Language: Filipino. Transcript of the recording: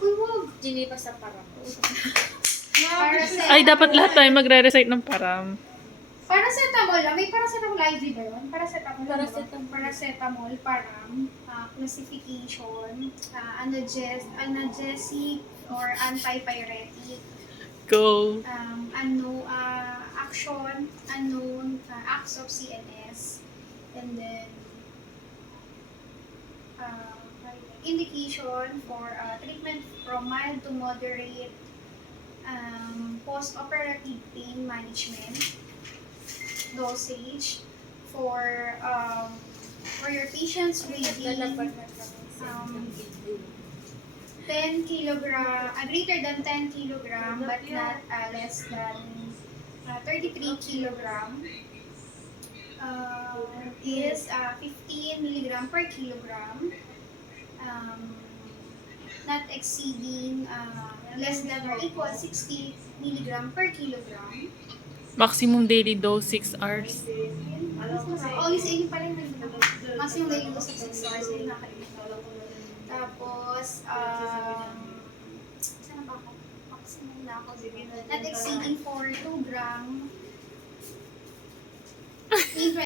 Uy, wag. Dili pa sa parang. Ay, dapat lahat tayo magre-recite ng param. Paracetamol, may paracetamol IV ba yun? Paracetamol. Paracetamol. Paracetamol, param, classification, analgesic or antipyretic, Go. action, unknown, acts of CNS, and then indication for treatment from mild to moderate post-operative pain management, dosage for your patients weighing 10 kilogram, greater than 10 kilogram but not less than 33 kilogram, is 15 milligram per kilogram, not exceeding less than or equal 60 milligram per kilogram. Maximum daily dose, 6 hours. Yun pa rin. Maximum daily dose of 6 hours. Yun nakalimutan. Tapos, saan ba ako? Maximum na ako. Not exceeding for 2 gram.